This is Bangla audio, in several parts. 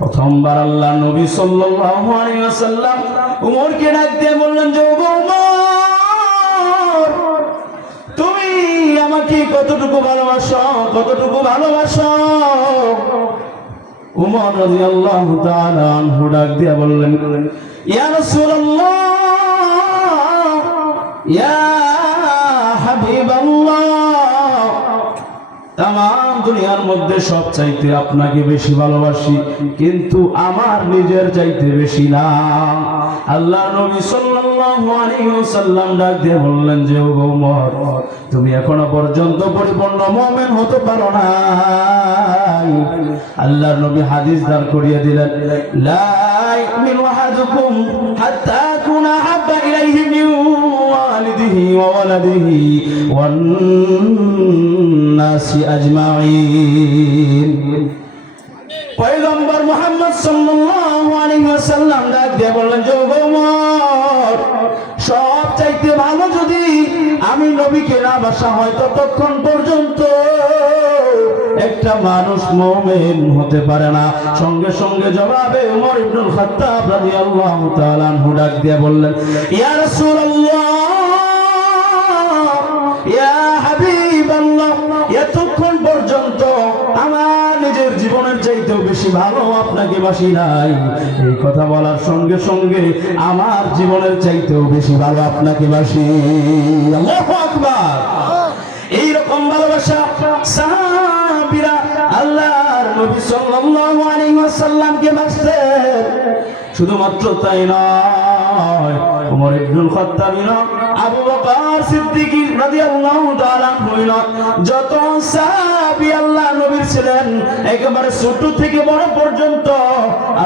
প্রথমবার আল্লাহ নবী সাল্লাল্লাহু আলাইহি ওয়াসাল্লাম উমরকে ডাক দিয়ে বললেন যে উমর, তুমি আমাকে কতটুকু ভালোবাসো, কতটুকু ভালোবাসো? উমর রাদিয়াল্লাহু তাআলা আনহু ডাক দিয়ে বললেন, ইয়া রাসূলুল্লাহ, ইয়া হাবিবাল্লাহ, তাম দুনিয়ার মধ্যে সব চাইতে আপনাকে বেশি ভালোবাসি, কিন্তু আমার নিজের চাইতে বেশি না। আল্লাহ নবী সাল্লাল্লাহু আলাইহি ওয়াসাল্লাম ডাক দিয়ে বললেন যে ও উমর, তুমি এখনো পর্যন্ত পরিপূর্ণ মুমিন হতে পারো না। আল্লাহর নবী হাদিস দাঁড় করিয়ে দিলেন, লা ইউমিনু আহাদুকুম হাত্তা আকুনা হাব্বা ইলাইহি মিন ওয়ালিদিহি ওয়া ওয়ালাদিহি ওয়ান নাসি আজমাইন। পয়গম্বর মুহাম্মদ সাল্লাল্লাহু আলাইহি ওয়াসাল্লাম ডাক দিয়ে বললেন যে ওমর, সব চাইতে ভালো যদি আমি নবীকে না বাসা হয় ততক্ষণ পর্যন্ত একটা মানুষ মুমিন হতে পারে না। সঙ্গে সঙ্গে জবাবে উমর ইবনুল খাত্তাব রাদিয়াল্লাহু তাআলা আনহু ডাক দিয়ে বললেন, ইয়া রাসূলুল্লাহ, ইয়া হাবিবাল্লাহ, এতক্ষণ পর্যন্ত আমার নিজের জীবনের চাইতেও বেশি ভালো আপনাকে বাসি নাই। এই কথা বলার সঙ্গে সঙ্গে আমার জীবনের চাইতেও বেশি ভালো আপনাকে বাসি। আল্লাহু আকবার। এইরকম ভালোবাসা সাহাবীরা আল্লাহর নবী সাল্লাল্লাহু আলাইহি ওয়াসাল্লামকে বাসতেন। শুধুমাত্র তাই নয়, উমর ইবনুল খাত্তাব, আবু বকর সিদ্দিক রাদিয়াল্লাহু তাআলা আনহু, যত সাহাবী আল্লাহ নবীর ছিলেন একেবারে ছোট থেকে বড় পর্যন্ত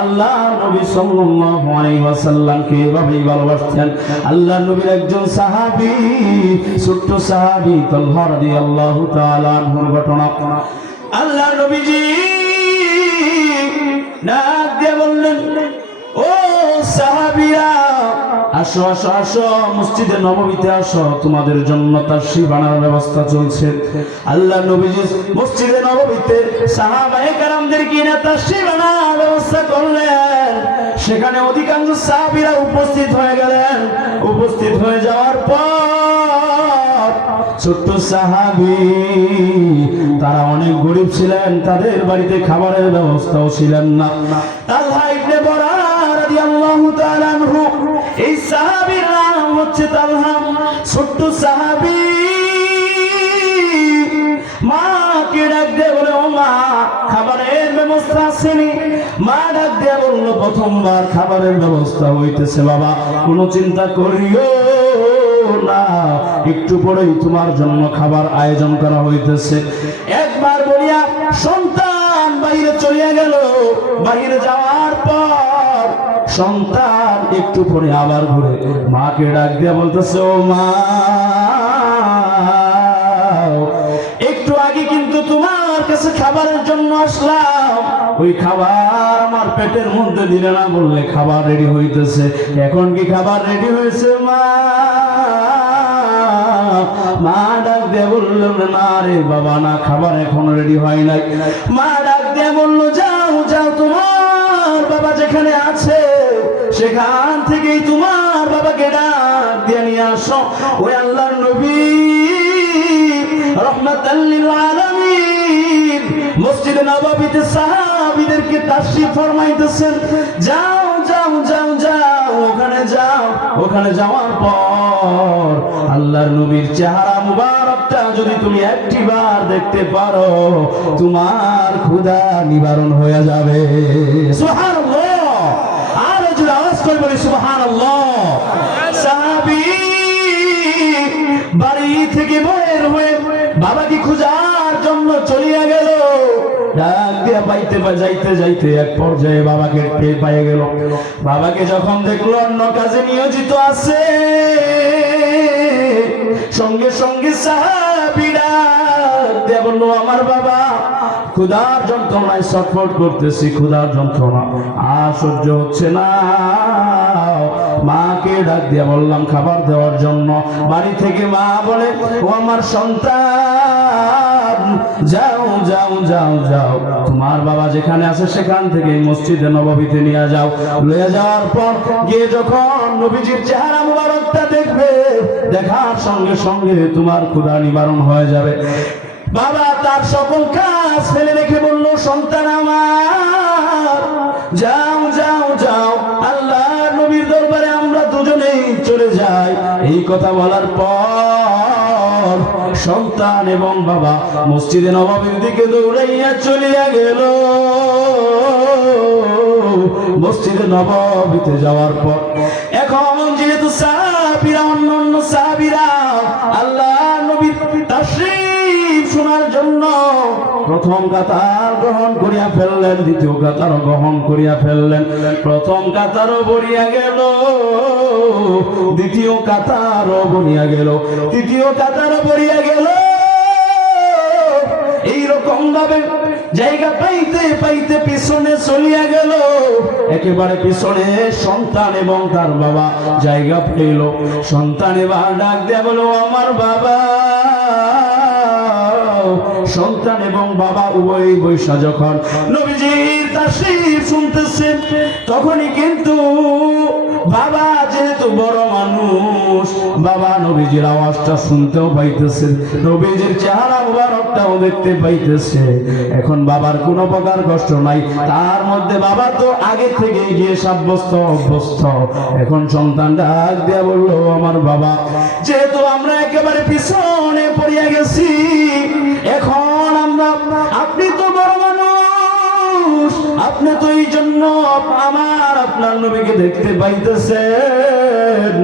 আল্লাহ নবী সাল্লাল্লাহু আলাইহি ওয়াসাল্লামকে এভাবেই ভালোবাসতেন। আল্লাহ নবীর একজন সাহাবী, ছোট্ট সাহাবী তালহা রাদিয়াল্লাহু তাআলা আনহুর ঘটনা আল্লাহ নবীজি ডাক দিয়ে বললেন, ও সাহাবীরা, আসো আসো আসো, মসজিদে নববীতে আসো, তোমাদের জন্য তাশরীফ আনার ব্যবস্থা চলছে। আল্লাহ নবীজি মসজিদে নববীতে সাহাবায়ে কেরামদেরকে নিয়ে তাশরীফ আনার ব্যবস্থা করলেন। সেখানে অধিকাংশ সাহাবীরা উপস্থিত হয়ে গেলেন। উপস্থিত হয়ে যাওয়ার পর ছোট্ট সাহাবী, তারা অনেক গরিব ছিলেন, তাদের বাড়িতে খাবারের ব্যবস্থাও ছিলেন না। তালহা ইবনে বরা রাদিয়াল্লাহু তাআলা আনহু, এই সাহাবীর নাম হচ্ছে তালহা। ছোট্ট সাহাবী মাকে ডাক দিয়ে বলে, ও মা, খাবারের ব্যবস্থা আসেনি? মা ডাক দিয়ে বলল, প্রথমবার খাবারের ব্যবস্থা হইতেছে বাবা, কোনো চিন্তা করিও না, একটু পরেই তোমার জন্য খাবার আয়োজন করা হইতেছে। একবার বলিয়া সন্তান বাইরে চলে গেল। বাইরে যাওয়ার পর সন্তান একটু পরে আবার ঘুরে মাকে ডাক দিয়ে বলতেছে, ও মা, একটু আগে কিন্তু তোমার কাছে খাবারের জন্য আসলাম, ওই খাবার আমার পেটের মধ্যে দিলে না, বললে খাবার রেডি হইতেছে, এখন কি খাবার রেডি হয়েছে মা? মা ডাক দিয়ে বলল, না রে বাবা, না, খাবার এখন রেডি হয় নাই। মা ডাক দিয়ে বলল, যাও যাও, তোমার বাবা যেখানে আছে সেখান থেকেই তোমার বাবাকে ডাক দিয়ে নিয়ে আসো। ওই আল্লাহর নবী রাহমাতাল লিল আলামিন মসজিদে নববীতে সাহাবীদেরকে তাশরীফ ফরমাইতেছেন, যাও যাও যাও যাও, ওখানে যাও। ওখানে যাওয়ার পর আল্লাহর নবীর চেহারা মুবারকটা যদি তুমি একটিবার দেখতে পারো, তোমার ক্ষুধা নিবারণ হয়ে যাবে। সুবহানাল্লাহ। আর যদি আওয়াজ করে বলি সুবহানাল্লাহ। সাহাবী বাড়ি থেকে বের হয়ে বাবাকে খোঁজার জন্য চলিয়া গেল। ডাক দিয়া পাইতে যাইতে যাইতে এক পর্যায়ে বাবাকে টের পেয়ে গেল। বাবাকে যখন দেখলো অন্য কাজে নিয়োজিত আছে, সঙ্গে সঙ্গে সাহাবীরা দিয়া বললো, আমার বাবা ক্ষুধার যন্ত্রণায় ছটফট করতেছি, ক্ষুধার যন্ত্রণা আর সহ্য হচ্ছে না। মাকে ডাক দিয়া বললাম খাবার দেওয়ার জন্য। বাড়ি থেকে মা বলে, ও আমার সন্তান, যাও যাও যাও যাও, তোমার বাবা যেখানে আছে সেখান থেকে মসজিদে নববীতে নিয়ে যাও। লয়ে যাওয়ার পর গিয়ে যখন নবীজির চেহারা মুবারকটা দেখবে, দেখার সঙ্গে সঙ্গে তোমার ক্ষুধা নিবারণ হয়ে যাবে। বাবা তার সকল কাজ ফেলে রেখে বলল, সন্তান আমার যাও যাও যাও, আল্লাহ নবীর দরবারে আমরা দুজনেই চলে যাই। এই কথা বলার পর সন্তান এবং বাবা মসজিদে নববীর দিকে দৌড়াইয়া চলিয়া গেল। মসজিদে নববীতে যাওয়ার পর এখন যেহেতু সাহাবীরা অন্যান্য সাহাবীরা আল্লাহ নবীর তাশরীফ শোনার জন্য প্রথম কাতার গ্রহণ করিয়া ফেললেন, দ্বিতীয় কাতারও গ্রহণ করিয়া ফেললেন। প্রথম কাতারও বলিয়া গেল, দ্বিতীয় কাতারও বলিয়া গেল, তৃতীয় কাতারও বলিয়া গেল। এইরকম ভাবে জায়গা পাইতে পাইতে পিছনে চলিয়া গেল। একেবারে পিছনে সন্তান এবং তার বাবা জায়গা পেল। সন্তান এবার ডাক দেয়া বলো, আমার বাবা। সন্তান এবং বাবা উভয় বৈশা যখন নবীজির তাশরীফ শুনতেছেন, তখনই কিন্তু বাবা যেহেতু বড় মানুষ, বাবা নবীজির আওয়াজটা শুনতেও পাইতেছে, নবীজির চেহারা মুবারকটাও দেখতে পাইতেছে। এখন বাবার কোনো প্রকার কষ্ট নাই, তার মধ্যে বাবা তো আগে থেকে গিয়ে সাব্যস্ত অভ্যস্ত। এখন সন্তান ডাক দিয়া বললো, আমার বাবা যেহেতু আমরা একেবারে পিছনে পড়িয়া গেছি, এখন আমরা, আপনি তো বড় মানুষ, আপনি তো এই জন্য আপনার নবীকে দেখতে পাইতেছেন,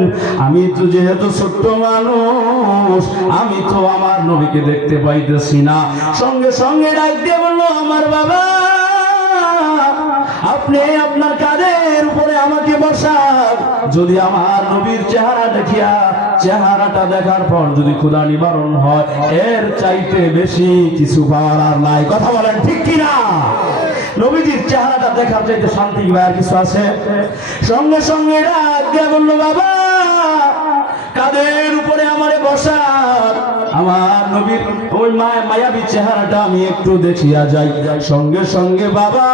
আমি তো যেহেতু ছোট্ট মানুষ, আমি তো আমার নবীকে দেখতে পাইতেছি না। সঙ্গে সঙ্গে ডাক দিয়ে বললো, আমার বাবা আপনি আপনার কাঁধের উপরে আমাকে বসান, যদি আমার নবীর চেহারা দেখিয়া, চেহারাটা দেখার পর যদি ক্ষুধা নিবারণ হয়, এর চাইতে বেশি কিছু পাওয়ার আর নাই। কথা বলেন ঠিক কিনা? নবীজির চেহারাটা দেখার চাইতে শান্তি কি আর কিছু আছে? সঙ্গে সঙ্গে ডাক দিয়ে বললো, বাবা কাঁধের উপরে আমারে বসান, আমার নবীর ওই মায়াবী চেহারাটা আমি একটু দেখিয়া যাই। সঙ্গে সঙ্গে বাবা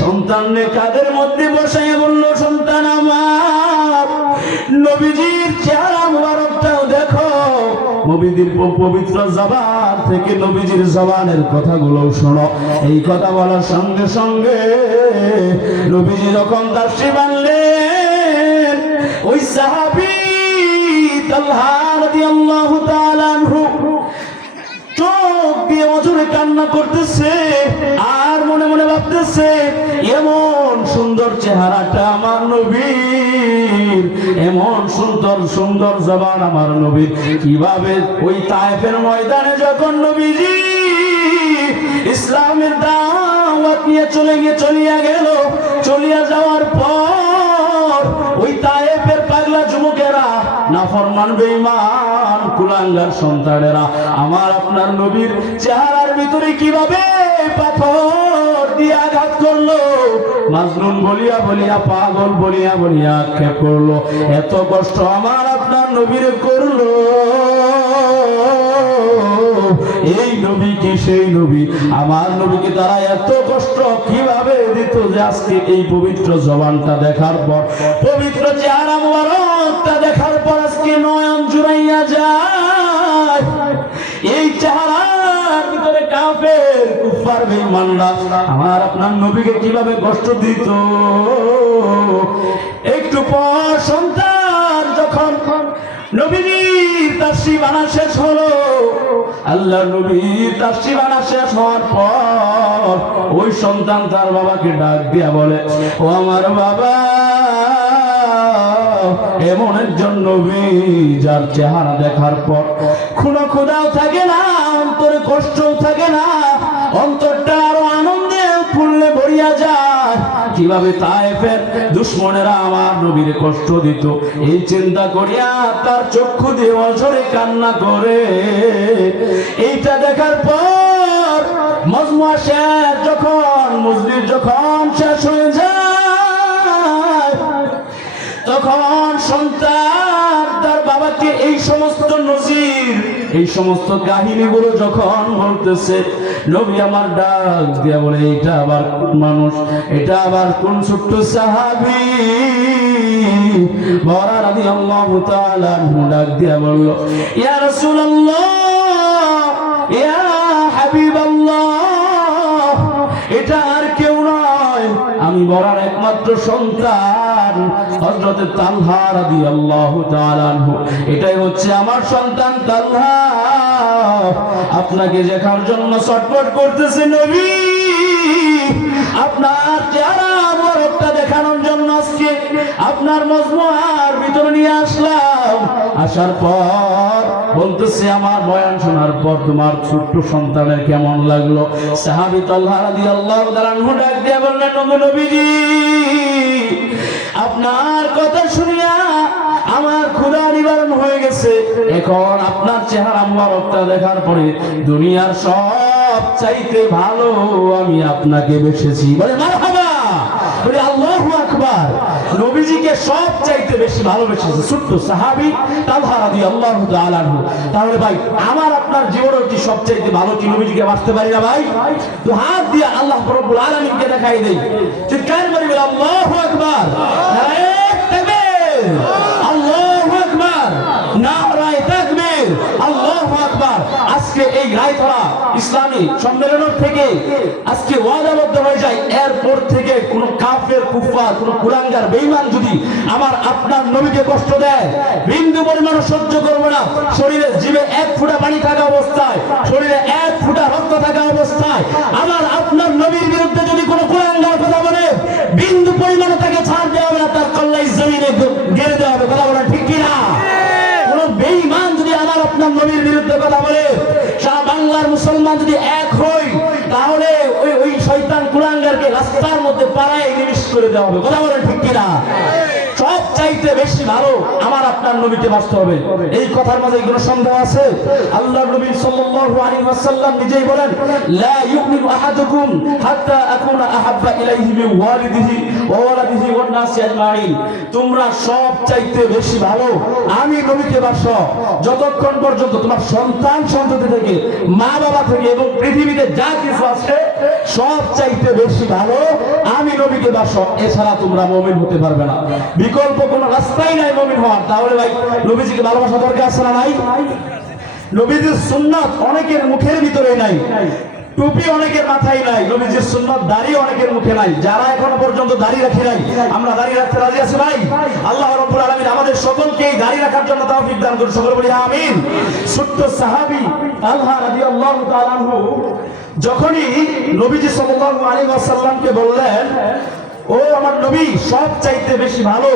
সন্তানকে কাঁধের মধ্যে বসায় বলল, সন্তান আমার নবীজির চেহারা মুবারকটাও দেখো, নবীজির পবিত্র জবান থেকে নবীজির জবানের কথাগুলো শোনো। এই কথা বলার সঙ্গে সঙ্গে নবীজি যখন তাশরীফ আনলেন, ওই সাহাবী তালহা রাদিয়াল্লাহু তাআলা আনহু চোখ দিয়ে অঝরে কান্না করতেছে, আর মনে মনে ভাবতেছে, এমন সুন্দর চেহারাটা আমার নবীর, এমন সুন্দর সুন্দর জবান আমার নবীর, কিভাবে ওই তায়েফের ময়দানে যখন নবীজি ইসলামের দাওয়াত নিয়ে চলিয়া গেল, চলিয়া যাওয়ার পর ওই তায়েফের পাগলা যুবকেরা, নাফরমান বেঈমান কুলাঙ্গার সন্তানেরা আমার আপনার নবীর চেহারার ভিতরে কিভাবে পাথর দিয়ে আঘাত করলো, মাজনুন বলিয়া বলিয়া, পাগল বলিয়া বলিয়া আক্ষেপ করলো। এত কষ্ট আমার আপনার নবীর করলো। এই নবী কি সেই নবী? আমার নবীকে তারা এত কষ্ট কিভাবে দিত যে আজকে এই পবিত্র জবানটা দেখার পর, পবিত্র চেহারা মুবারকটা দেখার পর আজকে নয়ন জুড়াইয়া যায়। এই চেহারার ভিতরে কাফের কুফার বেঈমানরা আমার আপনার নবীকে কিভাবে কষ্ট দিত। একটু পর সন্তান যখন নবীর তাশরীফ আনা শেষ হলো, আল্লাহ নবীর তাশরীফ আনা শেষ হওয়ার পর ওই সন্তান তার বাবাকে ডাক দিয়া বলে, ও আমার বাবা, এমন একজন নবী যার চেহারা দেখার পর কোনো ক্ষুধাও থাকে না, অন্তরে কষ্টও থাকে না, অন্তরটা আরো আনন্দে ফুললে ভরিয়া যায়। কিভাবে তায়েফের দুশমনেরা আমার নবীর কষ্ট দিত, এই চিন্তা করিয়া তার চক্ষু দিয়ে অঝরে কান্না করে। এইটা দেখার পর মজমুয়া শেষ যখন, মজলিস যখন শেষ হয়ে যায়, তখন সন্তান তার বাবাকে আমাদেরকে এই সমস্ত নজির, এই সমস্ত কাহিনীগুলো যখন বলতেছে, নবী আমার ডাক দিয়া বলে, এটা আবার কোন মানুষ, এটা আবার কোন ছোট্ট সাহাবী? বরা রাদিয়াল্লাহু তাআলা আনহু ডাক দিয়া বলল, ইয়া রাসূলুল্লাহ, ইয়া হাবিবাল্লাহ, এটা আর কেউ নয়, আমি বরার একমাত্র সন্তান হযরত তালহা রাদিয়াল্লাহু তাআলা আনহু। এটাই হচ্ছে আমার সন্তান তালহা, আপনাকে দেখার জন্য ছটফট করতেছে নবী। আপনার চেহারা বরকটা দেখানোর জন্য আজকে আপনার মজমুআর ভিতরে নিয়ে আসলাম। আসার পর বলতেছে, আমার বয়ান শোনার পর তোমার ছোট্ট সন্তানের কেমন লাগলো? সাহাবী তালহা রাদিয়াল্লাহু তাআলা আনহু ডাক দিয়ে বললেন, নবীজি, আপনার কথা শুনিয়া আমার ক্ষুধা নিবারণ হয়ে গেছে। এখন আপনার চেহারা মুবারকটা দেখার পরে দুনিয়ার সব চাইতে ভালো আমি আপনাকে বেসেছি। বলে মারহাবা, বলে আল্লাহু আকবার। নবীজিকে সব চাইতে বেশি ভালোবেসেছে ছোট্ট সাহাবী তালহা রাদিয়াল্লাহু তাআলা আনহু। তাহলে ভাই, আমার আপনার জীবনের কি সব চাইতে ভালো কি নবীজিকে বাঁচতে পারি না ভাই? তো হাত দিয়ে আল্লাহ রাব্বুল আলামিনকে দেখাই দেই, চিৎকার করে বলে আল্লাহু আকবার, নারায়ে তাকবীর, আল্লাহু আকবার, নারায়ে তাকবীর, আল্লাহু আকবার। আজকে এই গায়তরা ইসলামী সম্মেলনের থেকে আজকে ওয়াদাবদ্ধ হয়ে যায়, এরপর থেকে কোন কাফের, কুফার, কোন কুলাঙ্গার, বেঈমান যদি আমার আপনার নবীকে কষ্ট দেয়, বিন্দু পরিমাণ সহ্য করব না। শরীরে জিভে এক ফোঁটা পানি থাকা অবস্থায়, শরীরে এক ফোঁটা রক্ত থাকা অবস্থায় আমার আপনার নবীর বিরুদ্ধে যদি কোনো কুলাঙ্গার কথা বলে, বিন্দু পরিমাণ তাকে ছাড় দেওয়া হবে না, তার কল্লাই জমিনে গেড়ে দেওয়া হবে। কথা বলেন ঠিক কিনা? কোন বেঈমান যদি আমার আপনার নবীর বিরুদ্ধে কথা বলে, সারা বাংলার মুসলমান যদি এক হই, তাহলে ওই শয়তান কুলাঙ্গারকে রাস্তার মধ্যে পাড়ায় নিবিশ করে দেওয়া হবে। কথা বলেন ঠিক কিনা? সব চাইতে বেশি ভালো আমার আপনার নবীকে বাঁচতে হবে। এই কথার মাঝে কোনো সন্দেহ আছে? আল্লাহর নবী সাল্লাল্লাহু আলাইহি ওয়াসাল্লাম নিজেই বলেন, লা ইউমিনু আহাদুকুম হাত্তা আকুনা আহাব্বা ইলাইহি মিন ওয়ালিদিহি ওয়া ওয়ালাদিহি ওয়ান নাসি আজমাইন। তোমরা সব চাইতে বেশি ভালো আমি নবীকে বাসো যতক্ষণ পর্যন্ত তোমার সন্তান সন্ততি থেকে, মা বাবা থেকে এবং পৃথিবীতে যা কিছু আছে সব চাইতে বেশি ভালো আমি নবীকে বাসো। এছাড়া তোমরা মুমিন হতে পারবে না। বিকল্প কোন রাস্তাই নাই মুমিন হওয়ার। তাহলে ভাই, নবীজিকে ভালোবাসা দরকার আছে না নাই? নবীজির সুন্নাত অনেকের মুখের ভিতরে নাই, টুপি অনেকের মাথায় নাই, নবীজির সুন্নাত দাড়ি অনেকের মুখে নাই। যারা এখনো পর্যন্ত দাড়ি রাখি নাই, আমরা দাড়ি রাখতে রাজি আছি ভাই? আল্লাহ রাব্বুল আলামিন আমাদের সকলকে এই দাড়ি রাখার জন্য তৌফিক দান করুন। সকলে বলি আমিন। ছোট্ট সাহাবী তালহা রাদিয়াল্লাহু তাআলা আনহু যখনই নবীজি সাল্লাল্লাহু আলাইহি ওয়াসাল্লামকে বললেন, ও আমার নবী, সব চাইতে বেশি ভালো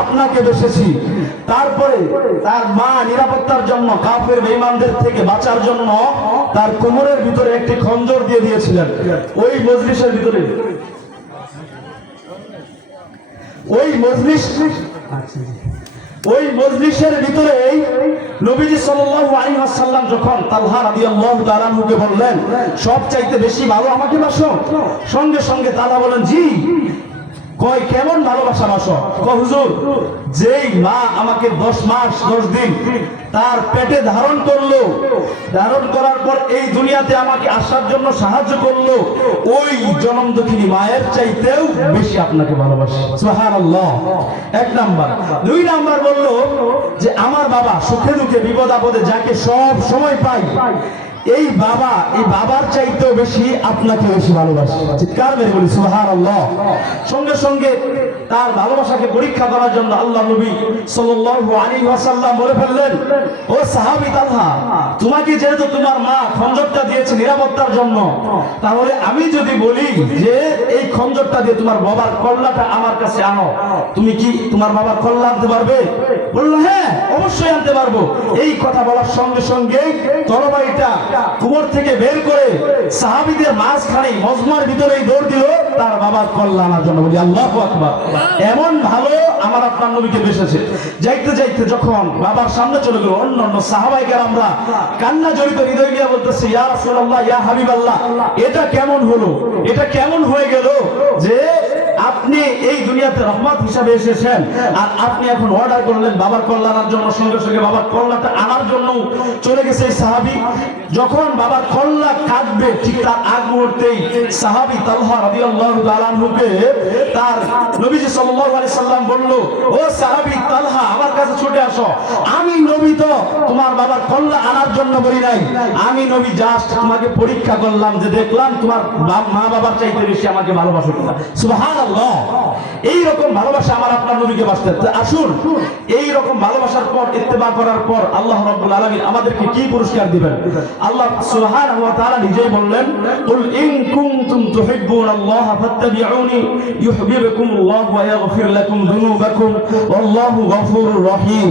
আপনাকে বেসেছি, তারপরে তার মা নিরাপত্তার জন্য, কাফের বেঈমানদের থেকে বাঁচার জন্য তার কোমরের ভিতরে একটি খঞ্জর দিয়ে দিয়েছিলেন। ওই মজলিসের ভিতরে, ওই মজলিসের ভিতরেই নবীজি সাল্লাল্লাহু আলাইহি ওয়াসাল্লাম যখন তালহা রাদিয়াল্লাহু তাআলা আনহুকে বললেন, সব চাইতে বেশি ভালো আমাকে বাসো, সঙ্গে সঙ্গে তালহা বলেন, জি। কয়, কেমন ভালোবাসা বাসো? কয়, হুজুর, যেই মা আমাকে 10 মাস 10 দিন তার পেটে ধারণ করলো, ধারণ করার পর এই দুনিয়াতে আমাকে আসার জন্য সাহায্য করলো, ওই জনম দুঃখিনী মায়ের চাইতেও বেশি আপনাকে ভালোবাসি। সুবহানাল্লাহ। এক নাম্বার। 2 নাম্বার বললো যে আমার বাবা সুখে দুঃখে বিপদ আপদে যাকে সব সময় পাই, এই বাবার চাইতেও বেশি আপনাকে বেশি ভালোবাসি। চিৎকার মেরে বলি সুবহানাল্লাহ। সঙ্গে সঙ্গে তার ভালোবাসাকে পরীক্ষা করার জন্য আল্লাহ নবী সাল্লাল্লাহু আলাইহি ওয়াসাল্লাম বলে ফেললেন, ও সাহাবী তালহা, তোমাকে যেহেতু তোমার মা খঞ্জরটা দিয়েছে নিরাপত্তার জন্য, তাহলে আমি যদি বলি যে এই খঞ্জরটা দিয়ে তোমার বাবার কল্লাটা আমার কাছে আনো, তুমি কি তোমার বাবার কল্লা আনতে পারবে? বলল, হ্যাঁ, অবশ্যই আনতে পারবো। এই কথা বলার সঙ্গে সঙ্গে তরবারিটা কুমর থেকে বের করে সাহাবীদের মাঝখানে মজমার ভিতরেই দৌড় দিল তার বাবার কল্লা আনার জন্য। বলি আল্লাহু আকবার। এমন ভালো আমার আপনার নবীকে বেসেছে। যাইতে যাইতে যখন বাবার সামনে চলে গেল, অন্যান্য সাহাবায়ে কেরামরা কান্না জড়িত হৃদয় নিয়ে বলতেছে, ইয়া রাসূলুল্লাহ, ইয়া হাবিবাল্লাহ, এটা কেমন হলো, এটা কেমন হয়ে গেল যে আপনি এই দুনিয়া দুনিয়াতে রহমত হিসাবে এসেছেন, আর আপনি এখন অর্ডার করলেন বাবার কল্যাণের জন্য, সঙ্গে সঙ্গে বাবার কল্যাণটা আনার জন্য চলে গেছে এই সাহাবী। যখন বাবার কল্যাণ কাটবে ঠিক তার আগ মুহূর্তেই সাহাবী তালহা রাদিয়াল্লাহু তাআলা আনহুকে তার নবীজি সাল্লাল্লাহু আলাইহি সাল্লাম বলল, ও সাহাবী তালহা, আমার কাছে ছুটে আসো। আমি নবী তো তোমার বাবার কল্যাণ আনার জন্য বলি নাই, আমি নবী জাস্ট তোমাকে পরীক্ষা করলাম, যে দেখলাম তোমার মা বাবার চাইতে বেশি আমাকে ভালোবাসো কিনা। সুবহানাল্লাহ। এই রকম ভালোবাসা আমার আপনার নবীকে বাসতে। আসুন, এই রকম ভালোবাসার পর, ইত্তেবা করার পর আল্লাহ রাব্বুল আলামিন আমাদেরকে কি পুরস্কার দিবেন? আল্লাহ সুবহানাহু ওয়া তাআলা নিজেই বললেন, কুল ইন কুনতুম তুহিব্বুনাল্লাহা ফাত্তাবিউনি ইউহিব্বুকুমুল্লাহু ওয়া ইয়াগফির লাকুম যুনুবাকুম ওয়াল্লাহু গফুরুর রহিম।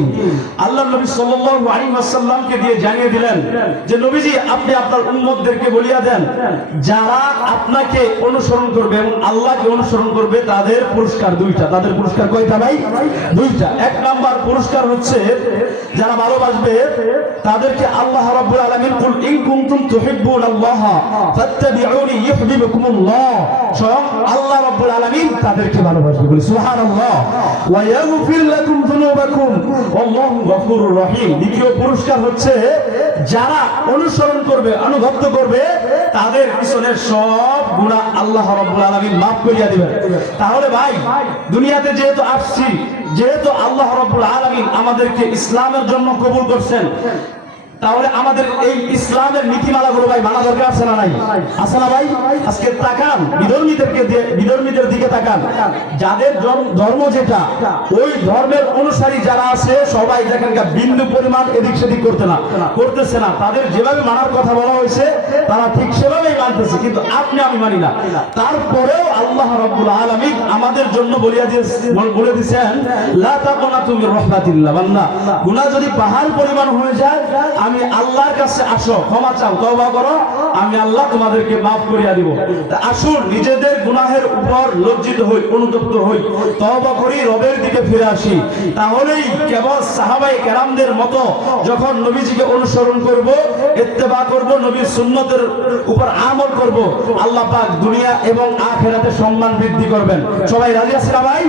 আল্লাহ নবী সাল্লাল্লাহু আলাইহি ওয়াসাল্লামকে দিয়ে জানিয়ে দিলেন যে নবীজি, আপনি আপনার উম্মতদেরকে বলিয়া দেন, যারা আপনাকে অনুসরণ করবে এবং আল্লাহকে অনুসরণ করবে তাদের পুরস্কার দুইটা। তাদের পুরস্কার কয়টা ভাই? দুইটা। এক নাম্বার পুরস্কার হচ্ছে, যারা ভালোবাসবে তাদেরকে আল্লাহ রাব্বুল আলামিন কুল ইন কুনতুম তুহিব্বুনাল্লাহা ফাত্তাবিউনি ইউহিব্বুকুমুল্লাহ, স্বয়ং আল্লাহ রাব্বুল আলামিন তাদেরকে ভালোবাসবে। বলি সুবহানাল্লাহ। ওয়া ইয়াগফির লাকুম যুনুবাকুম আল্লাহু গফুরুর রহিম। দ্বিতীয় পুরস্কার হচ্ছে, যারা অনুসরণ করবে, আনুগত্য করবে, তাদের পিছনের সব গুনাহ আল্লাহ রাব্বুল আলামিন মাফ করিয়া দিবেন। তাহলে ভাই, দুনিয়াতে যেহেতু আসছি, যেহেতু আল্লাহ রাব্বুল আলামিন আমাদেরকে ইসলামের জন্য কবুল করছেন, তাহলে আমাদের এই ইসলামের নীতিমালাগুলো ভাই মানা দরকার আছে না নাই? আছে না ভাই? আজকে তাকান বিধর্মীদের দিকে তাকান, যাদের ধর্ম যেটা, ওই ধর্মের অনুসারী যারা আছে সবাই দেখেন বিন্দু পরিমাণ এদিক সেদিক করতেছে না। তাদের যেভাবে মানার কথা বলা হয়েছে তারা ঠিক সেভাবেই মানতেছে, কিন্তু আপনি আমি মানি না। তারপরেও আল্লাহ রাব্বুল আলামিন আমাদের জন্য বলে দিয়েছেন, লা তাকুনাতু মির রাহমাতিল্লাহ। বান্দা, গুনাহ যদি পাহাড় পরিমাণ হয়ে যায়, আমি আল্লাহর কাছে আসো, ক্ষমা চাও, তওবা করো, আমি আল্লাহ তোমাদেরকে মাফ করিয়া দিব। আসুন, নিজেদের গুনাহের উপর লজ্জিত হই, অনুতপ্ত হই, তওবা করি, রবের দিকে ফিরে আসি। তাহলেই কেবল সাহাবায়ে কেরামদের মতো যখন নবীজিকে অনুসরণ করব, ইত্তেবা করব, নবীর সুন্নতের উপর আমল করব, আল্লাহ পাক দুনিয়া এবং আখিরাতে সম্মান বৃদ্ধি করবেন। সবাই রাজি আছেন ভাই?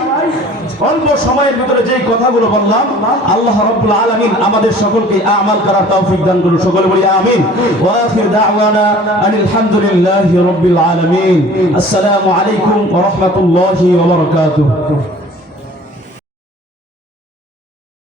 অল্প সময়ের ভিতরে যেই কথাগুলো বললাম, আল্লাহ রাব্বুল আলামিন আমাদের সকলকে আমল করার তৌফিক দান করুন। সকলে বলি আমিন। ওয়া আখির দাওয়ানা আনিল হামদুলিল্লাহি রাব্বিল আলামিন। আসসালামু আলাইকুম ওয়া রাহমাতুল্লাহি ওয়া বারাকাতুহু।